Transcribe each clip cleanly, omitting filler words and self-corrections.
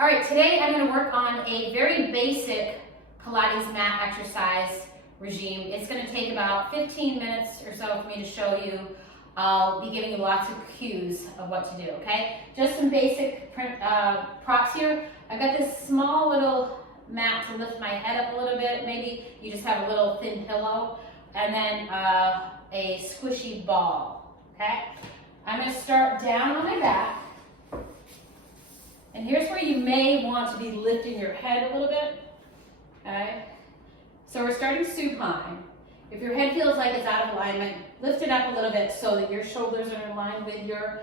All right, today I'm going to work on a very basic Pilates mat exercise regime. It's going to take about 15 minutes or so for me to show you. I'll be giving you lots of cues of what to do, okay? Just some basic props here. I've got this small little mat to lift my head up a little bit. Maybe you just have a little thin pillow. And then a squishy ball, okay? I'm going to start down on my back. And here's where you may want to be lifting your head a little bit, okay? So we're starting supine. If your head feels like it's out of alignment, lift it up a little bit so that your shoulders are in line with your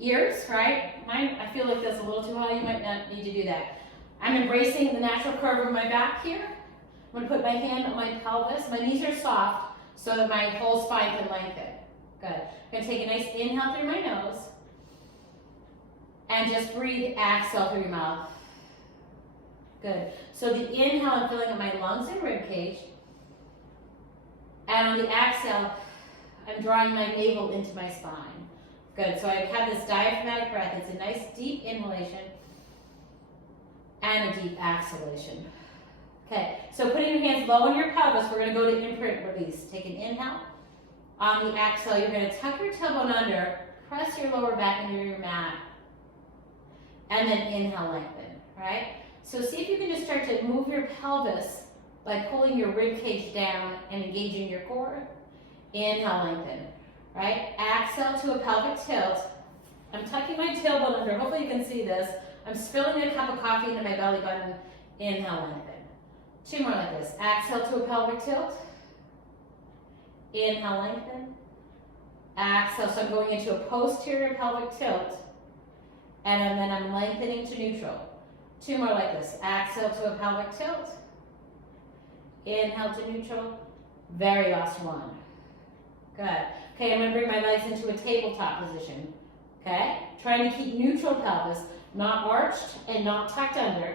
ears, right? Mine, I feel like that's a little too high. You might not need to do that. I'm embracing the natural curve of my back here. I'm going to put my hand on my pelvis. My knees are soft so that my whole spine can lengthen. Good. I'm going to take a nice inhale through my nose. And just breathe, exhale through your mouth. Good. So the inhale, I'm filling up my lungs and rib cage. And on the exhale, I'm drawing my navel into my spine. Good. So I have this diaphragmatic breath. It's a nice deep inhalation and a deep exhalation. Okay. So putting your hands low on your pelvis, we're going to go to imprint release. Take an inhale. On the exhale, you're going to tuck your tailbone under, press your lower back into your mat. And then inhale, lengthen, right? So see if you can just start to move your pelvis by pulling your rib cage down and engaging your core. Inhale, lengthen, right? Exhale to a pelvic tilt. I'm tucking my tailbone under. Hopefully you can see this. I'm spilling a cup of coffee into my belly button. Inhale, lengthen. Two more like this. Exhale to a pelvic tilt. Inhale, lengthen. Exhale, so I'm going into a posterior pelvic tilt. And then I'm lengthening to neutral. Two more like this. Exhale to a pelvic tilt. Inhale to neutral. Very last one. Good. Okay, I'm going to bring my legs into a tabletop position. Okay? Trying to keep neutral pelvis, not arched and not tucked under.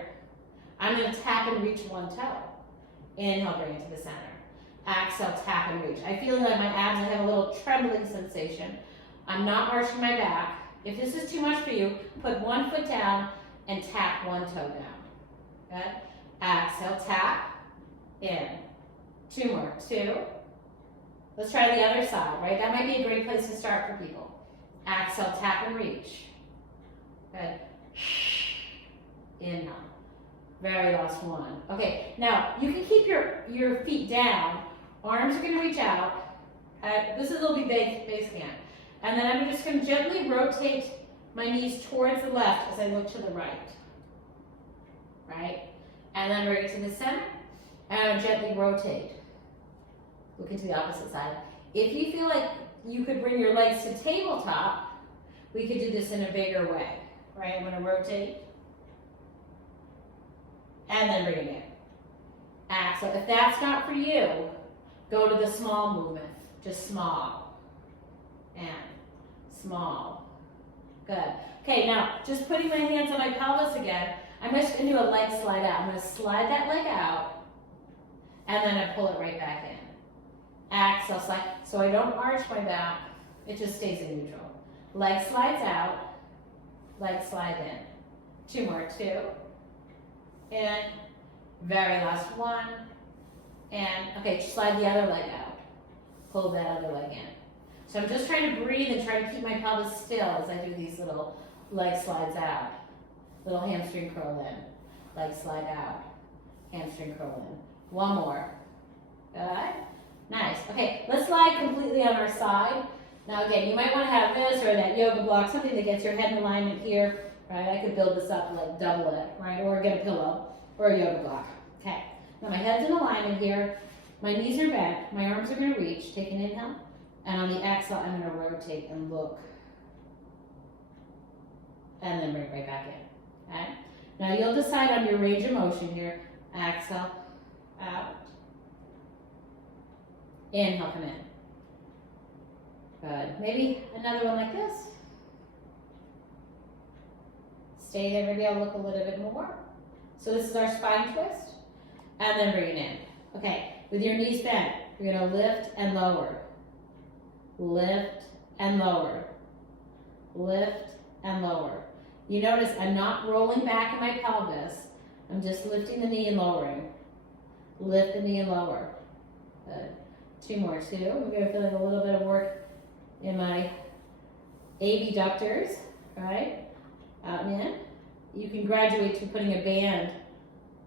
I'm going to tap and reach one toe. Inhale, bring it to the center. Exhale, tap and reach. I feel like my abs, I have a little trembling sensation. I'm not arching my back. If this is too much for you, put one foot down and tap one toe down. Good? Exhale, tap, in. Two more. Two. Let's try the other side, right? That might be a great place to start for people. Exhale, tap and reach. Good. Inhale. Very last one. Okay, now you can keep your feet down. Arms are going to reach out. This is a little bit base camp. And then I'm just going to gently rotate my knees towards the left as I look to the right. Right? And then bring it to the center. And I'll gently rotate. Look into the opposite side. If you feel like you could bring your legs to tabletop, we could do this in a bigger way. Right? I'm going to rotate. And then bring it in. Exhale. If that's not for you, go to the small movement. Just small. And small. Good. Okay, now just putting my hands on my pelvis again. I'm just going to do a leg slide out. I'm going to slide that leg out, and then I pull it right back in. Exhale, slide. So I don't arch my back. It just stays in neutral. Leg slides out. Leg slide in. Two more. Two. And very last one. And, okay, slide the other leg out. Pull that other leg in. So I'm just trying to breathe and try to keep my pelvis still as I do these little leg slides out. Little hamstring curl in. Leg slide out. Hamstring curl in. One more. Good. Nice. Okay, let's lie completely on our side. Now again, you might want to have this or that yoga block, something that gets your head in alignment here. Right? I could build this up, like double it, right? Or get a pillow or a yoga block. Okay. Now my head's in alignment here. My knees are bent. My arms are going to reach. Take an inhale. And on the exhale, I'm going to rotate and look. And then bring it right back in. Okay? Now you'll decide on your range of motion here. Exhale, out. Inhale, come in. Good. Maybe another one like this. Stay there, maybe I'll look a little bit more. So this is our spine twist. And then bring it in. Okay, with your knees bent, you're going to lift and lower. Lift and lower. Lift and lower. You notice I'm not rolling back in my pelvis. I'm just lifting the knee and lowering. Lift the knee and lower. Good. 2 more, 2. We're going to feel like a little bit of work in my abductors, right? Out and in. You can graduate to putting a band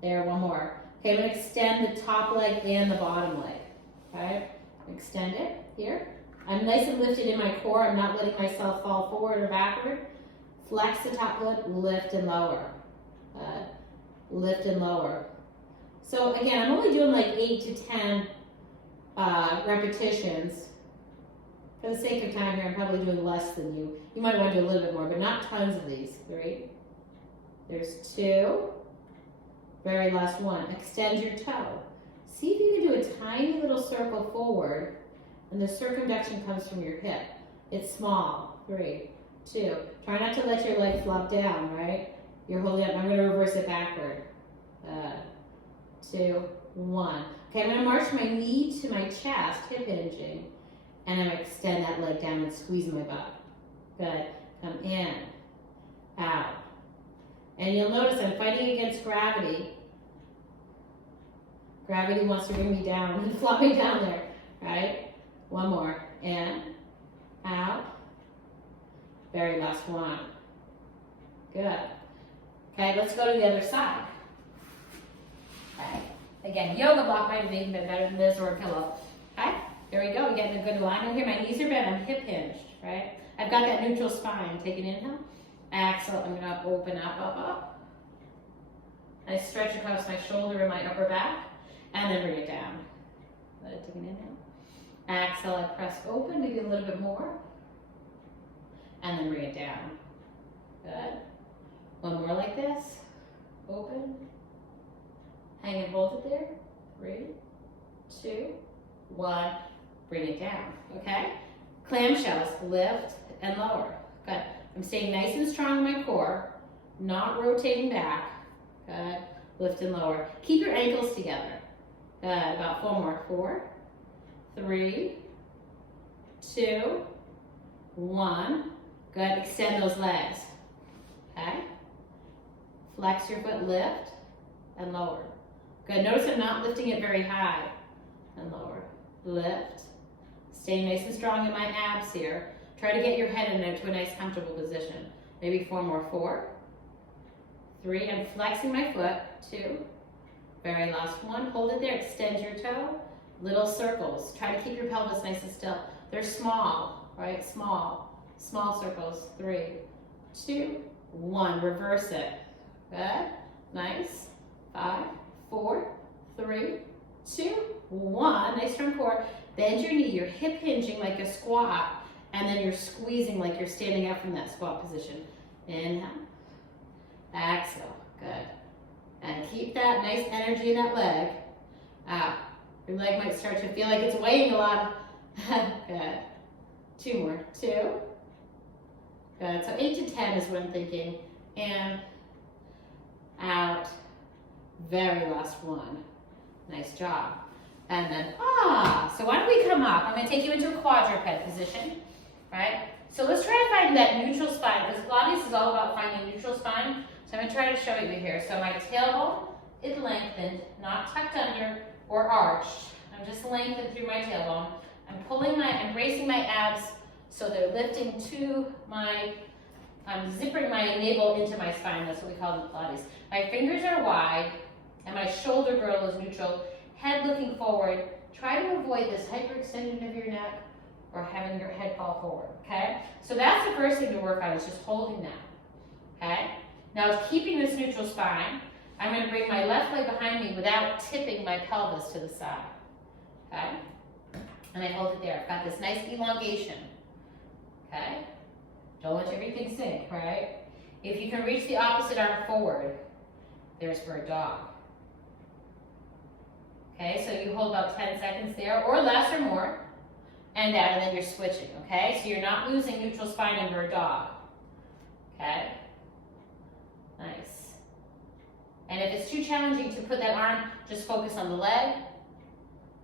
there. 1 more. Okay, I'm going to extend the top leg and the bottom leg. Right? Extend it here. I'm nice and lifted in my core. I'm not letting myself fall forward or backward. Flex the top foot, lift and lower. Lift and lower. So again, I'm only doing like 8 to 10 repetitions. For the sake of time here, I'm probably doing less than you. You might want to do a little bit more, but not tons of these. 3. There's 2. Very last 1. Extend your toe. See if you can do a tiny little circle forward, and the circumduction comes from your hip. It's small. 3, 2. Try not to let your leg flop down, right? You're holding up. I'm going to reverse it backward. 2, 1. Okay, I'm going to march my knee to my chest, hip hinging, and I'm going to extend that leg down and squeeze my butt. Good. Come in, out. And you'll notice I'm fighting against gravity. Gravity wants to bring me down and flop me down there, right? 1 more. In, out. Very last 1. Good. Okay, let's go to the other side. Okay. Again, yoga block might have even been better than this or a pillow. Okay, there we go. We're getting a good alignment here. My knees are bent. I'm hip hinged, right? I've got that neutral spine. Take an inhale. Exhale. I'm going to open up, up, up. I stretch across my shoulder and my upper back. And then bring it down. Let it take an inhale. Exhale, I press open, maybe a little bit more. And then bring it down. Good. 1 more like this. Open. Hang and hold it there. 3, 2, 1. Bring it down. Okay? Clamshells, lift and lower. Good. I'm staying nice and strong in my core, not rotating back. Good. Lift and lower. Keep your ankles together. About 4 more. 4, 3, 2, 1. Good. Extend those legs. Okay. Flex your foot, lift and lower. Good. Notice I'm not lifting it very high. And lower. Lift. Stay nice and strong in my abs here. Try to get your head into a nice comfortable position. Maybe 4 more. 4, 3. I'm flexing my foot. 2. Very last 1. Hold it there. Extend your toe. Little circles. Try to keep your pelvis nice and still. They're small, right? Small. Small circles. 3, 2, 1. Reverse it. Good. Nice. 5, 4, 3, 2, 1. Nice strong core. Bend your knee. You're hip hinging like a squat. And then you're squeezing like you're standing up from that squat position. Inhale. Exhale. Good. And keep that nice energy in that leg. Out. Your leg might start to feel like it's weighing a lot. Good. 2 more. 2. Good. So 8 to 10 is what I'm thinking. And out. Very last 1. Nice job. And then, so why don't we come up? I'm going to take you into a quadruped position, right? So let's try to find that neutral spine, because Pilates is all about finding neutral spine. So I'm going to try to show you here. So my tailbone is lengthened, not tucked under or arched. I'm just lengthened through my tailbone. I'm bracing my abs so they're lifting to I'm zippering my navel into my spine. That's what we call it in Pilates. My fingers are wide and my shoulder girdle is neutral. Head looking forward. Try to avoid this hyperextension of your neck or having your head fall forward, okay? So that's the first thing to work on, is just holding that, okay? Now, keeping this neutral spine, I'm going to bring my left leg behind me without tipping my pelvis to the side, okay? And I hold it there. I've got this nice elongation, okay? Don't let everything sink, right? If you can reach the opposite arm forward, there's for a dog. Okay, so you hold about 10 seconds there, or less or more, and then you're switching, okay? So you're not losing neutral spine under a dog, okay? Nice. And if it's too challenging to put that arm, just focus on the leg,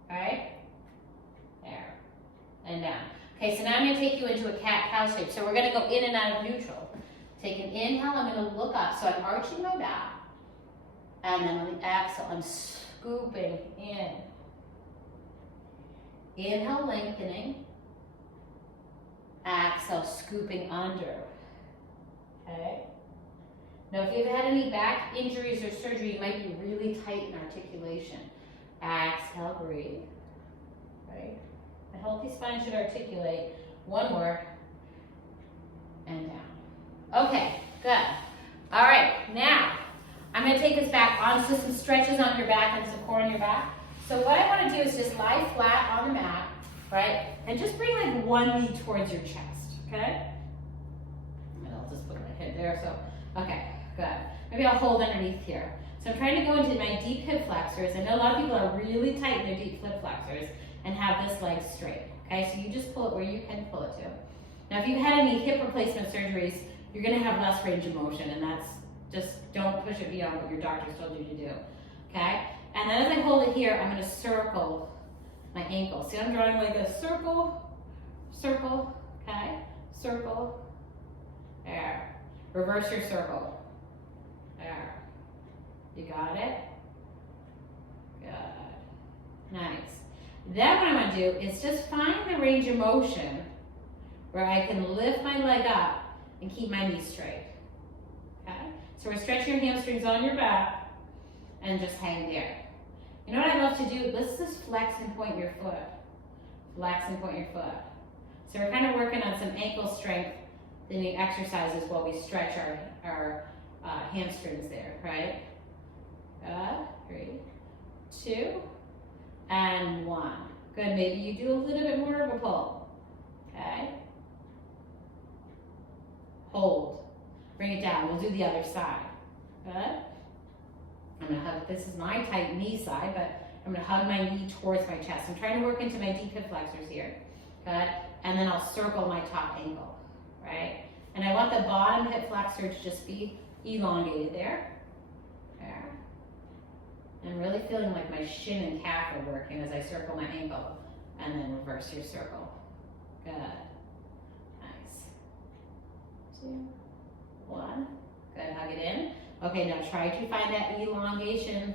right? There, and down. Okay, so now I'm going to take you into a cat-cow shape. So we're going to go in and out of neutral. Take an inhale, I'm gonna look up. So I'm arching my back. And then on the exhale, I'm scooping in. Inhale, lengthening. Exhale, scooping under. Okay? Now, if you've had any back injuries or surgery, you might be really tight in articulation. Exhale, breathe. Right? A healthy spine should articulate. One more. And down. Okay, good. All right, now, I'm going to take us back onto some stretches on your back and some core on your back. So what I want to do is just lie flat on the mat, right? And just bring like one knee towards your chest, okay? And I'll just put my head there, so, okay, good. Maybe I'll hold underneath here. So I'm trying to go into my deep hip flexors. I know a lot of people are really tight in their deep hip flexors and have this leg straight, okay? So you just pull it where you can pull it to. Now if you've had any hip replacement surgeries, you're gonna have less range of motion, and that's just, don't push it beyond what your doctors told you to do, okay? And then as I hold it here, I'm gonna circle my ankle. See, I'm drawing like a circle, circle, okay? Circle, there. Reverse your circle, there. You got it? Good, nice. Then what I'm gonna do is just find the range of motion where I can lift my leg up and keep my knees straight, okay? So we're stretching your hamstrings on your back and just hang there. You know what I love to do? Let's just flex and point your foot. Flex and point your foot. So we're kind of working on some ankle strength in the exercises while we stretch our hamstrings there, right? Good, 3, 2, and 1. Good, maybe you do a little bit more of a pull, okay? Hold, bring it down. We'll do the other side, good? I'm gonna hug, this is my tight knee side, but I'm gonna hug my knee towards my chest. I'm trying to work into my deep hip flexors here, good? And then I'll circle my top ankle, right? And I want the bottom hip flexor to just be elongated there. There. I'm really feeling like my shin and calf are working as I circle my ankle. And then reverse your circle. Good. Nice. 2, 1. Good, hug it in. Okay, now try to find that elongation.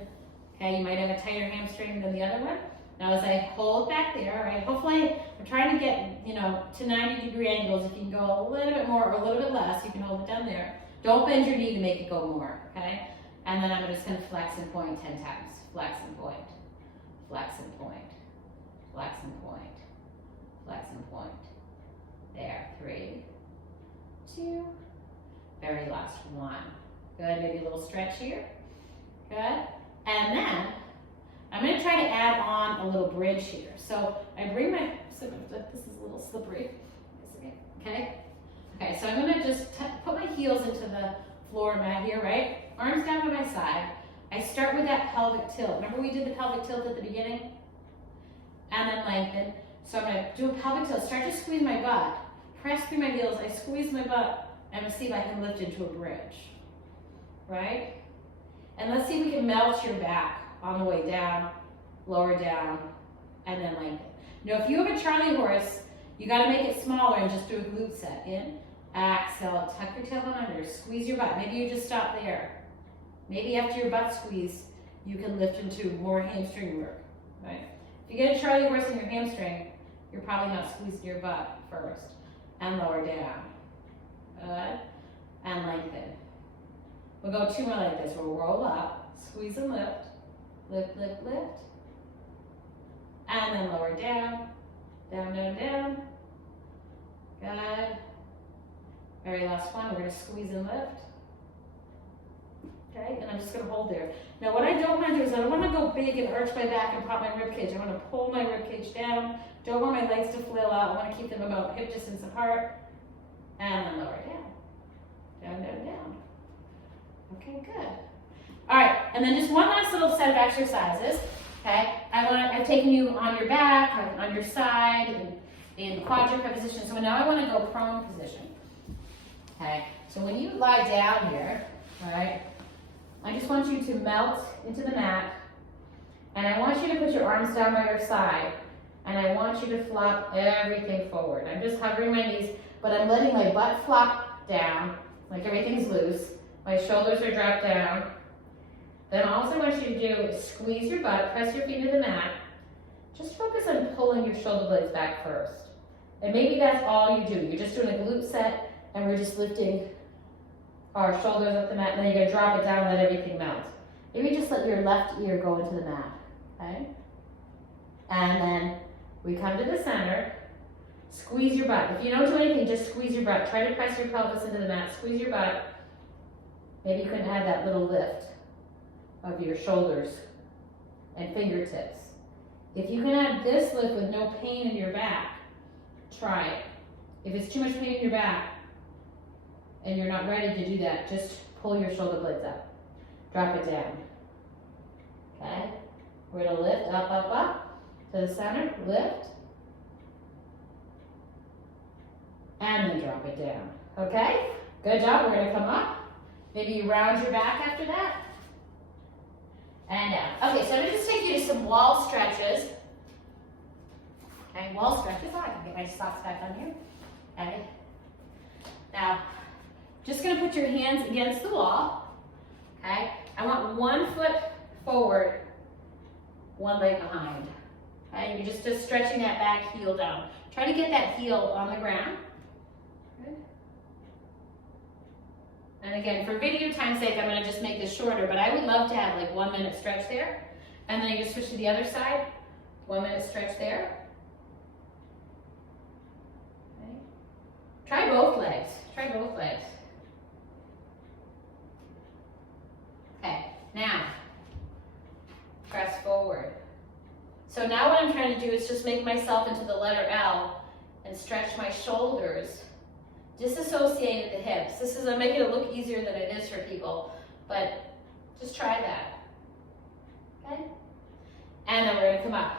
Okay, you might have a tighter hamstring than the other one. Now as I hold back there, right, hopefully I'm trying to get, to 90-degree angles. If you can go a little bit more or a little bit less, you can hold it down there. Don't bend your knee to make it go more, okay? And then I'm just gonna flex and point 10 times. Flex and point, flex and point, flex and point, flex and point. There, 3, 2, very last 1. Good, maybe a little stretch here. Good, and then I'm gonna try to add on a little bridge here. So I bring my, this is a little slippery, okay? Okay, so I'm gonna just put my heels into the floor mat here, right? Arms down by my side. I start with that pelvic tilt. Remember we did the pelvic tilt at the beginning? And then lengthen. So I'm gonna do a pelvic tilt, start to squeeze my butt. Press through my heels, I squeeze my butt, and we'll see if I can lift into a bridge, right? And let's see if we can melt your back on the way down, lower down, and then lengthen. Now if you have a Charlie horse, you gotta make it smaller and just do a glute set. In, exhale, tuck your tailbone under, squeeze your butt. Maybe you just stop there. Maybe after your butt squeeze, you can lift into more hamstring work, right? If you get a Charlie horse in your hamstring, you're probably not squeezing your butt first. And lower down. Good. And lengthen. We'll go 2 more like this. We'll roll up, squeeze and lift. Lift, lift, lift. And then lower down. Down, down, down. Good. Very last one, we're gonna squeeze and lift. Okay, and I'm just gonna hold there. Now what I don't wanna do is I don't wanna go big and arch my back and pop my rib cage. I wanna pull my rib cage down. Don't want my legs to flail out. I wanna keep them about hip distance apart. And then lower down. Down, down, down. Okay, good. All right, and then just one last little set of exercises. Okay, I've taken you on your back, on your side, in quadruped position. So now I wanna go prone position. Okay, so when you lie down here, all right, I just want you to melt into the mat, and I want you to put your arms down by your side, and I want you to flop everything forward. I'm just hovering my knees, but I'm letting my butt flop down, like everything's loose. My shoulders are dropped down. Then all I want you to do is squeeze your butt, press your feet into the mat. Just focus on pulling your shoulder blades back first. And maybe that's all you do. You're just doing a glute set and we're just lifting our shoulders up the mat, and then you're gonna drop it down and let everything melt. Maybe just let your left ear go into the mat, okay? And then we come to the center, squeeze your butt. If you don't do anything, just squeeze your butt. Try to press your pelvis into the mat, squeeze your butt. Maybe you can add that little lift of your shoulders and fingertips. If you can add this lift with no pain in your back, try it. If it's too much pain in your back and you're not ready to do that, just pull your shoulder blades up. Drop it down. Okay? We're gonna lift up, up, up to the center, lift, and then drop it down. Okay? Good job. We're gonna come up. Maybe you round your back after that. And down. Okay, so I'm gonna just take you to some wall stretches. Okay, wall stretches. Oh, I can get my socks back on here. Okay. Now, just gonna put your hands against the wall. Okay. I want 1 foot forward, 1 leg behind. Okay. You're just stretching that back heel down. Try to get that heel on the ground. Good. And again, for video time's sake, I'm gonna just make this shorter, but I would love to have like 1 minute stretch there. And then you can switch to the other side. 1 minute stretch there. Okay. Try both legs. Try both legs. Okay, now, press forward. So now what I'm trying to do is just make myself into the letter L and stretch my shoulders, disassociate the hips. I'm making it look easier than it is for people, but just try that, okay? And then we're gonna come up.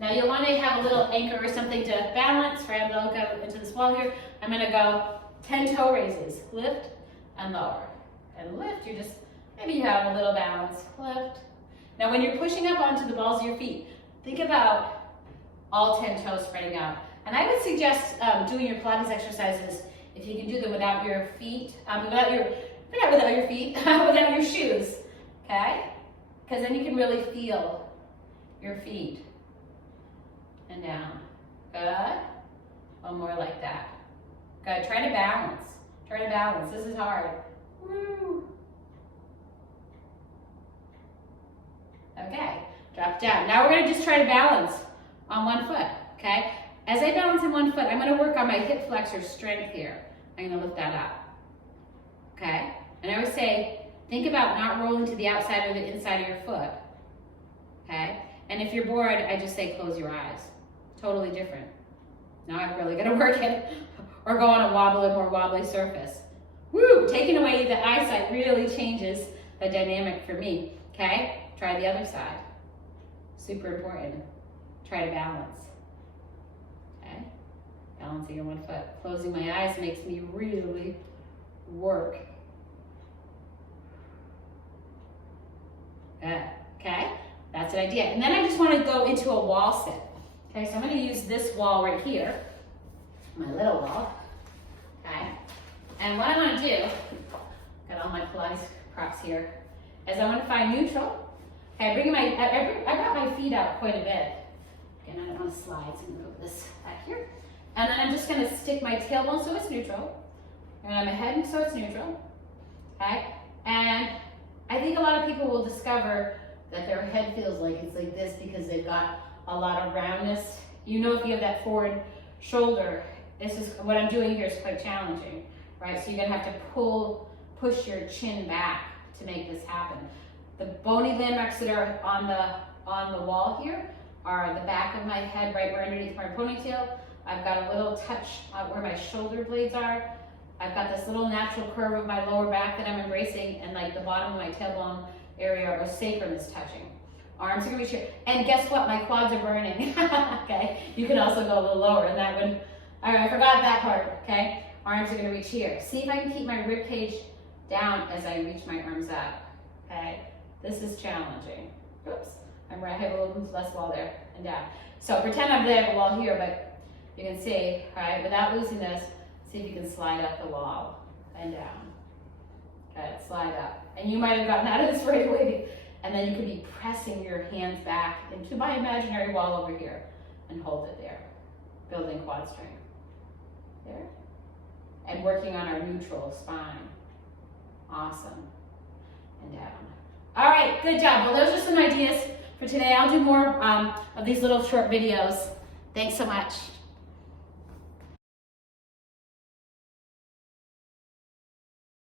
Now you'll wanna have a little anchor or something to balance, right? I'm gonna go into this wall here. I'm gonna go 10 toe raises, lift and lower. And lift, maybe you have a little balance, lift. Now when you're pushing up onto the balls of your feet, think about all 10 toes spreading out. And I would suggest doing your Pilates exercises if you can do them without your feet, without your shoes, okay? Because then you can really feel your feet. And down, good. One more like that. Good, try to balance. Try to balance, this is hard. Woo. Okay, drop down. Now we're gonna just try to balance on 1 foot, okay? As I balance in 1 foot, I'm gonna work on my hip flexor strength here. I'm gonna lift that up, okay? And I would say, think about not rolling to the outside or the inside of your foot, okay? And if you're bored, I just say close your eyes. Totally different. Now I'm really gonna work it, or go on a more wobbly surface. Woo, taking away the eyesight really changes the dynamic for me, okay? Try the other side. Super important. Try to balance. Okay? Balancing on 1 foot. Closing my eyes makes me really work. Good. Okay? That's an idea. And then I just want to go into a wall sit. Okay, so I'm going to use this wall right here. My little wall. Okay? And what I want to do, got all my Pilates props here, is I want to find neutral. Okay, I brought my feet out quite a bit. Again, I don't want to slide, so I'm going to put this back here. And then I'm just going to stick my tailbone so it's neutral. And my head so it's neutral. Okay? And I think a lot of people will discover that their head feels like it's like this because they've got a lot of roundness. You know, if you have that forward shoulder, this is what I'm doing here is quite challenging, right? So you're going to have to push your chin back to make this happen. The bony landmarks that are on the wall here are the back of my head, right where underneath my ponytail. I've got a little touch where my shoulder blades are. I've got this little natural curve of my lower back that I'm embracing, and like the bottom of my tailbone area or sacrum is touching. Arms are gonna be here. And guess what? My quads are burning. Okay? You can also go a little lower, and that would, all right, I forgot that part, okay? Arms are gonna reach here. See if I can keep my rib cage down as I reach my arms up, okay? This is challenging. Oops, I have a little less wall there and down. So pretend I'm there, a wall here, but you can see, all right, without losing this, see if you can slide up the wall and down. Good, slide up. And you might have gotten out of this right away. And then you could be pressing your hands back into my imaginary wall over here and hold it there. Building quad strength. There. And working on our neutral spine. Awesome. And down. All right, good job. Well, those are some ideas for today. I'll do more of these little short videos. Thanks so much.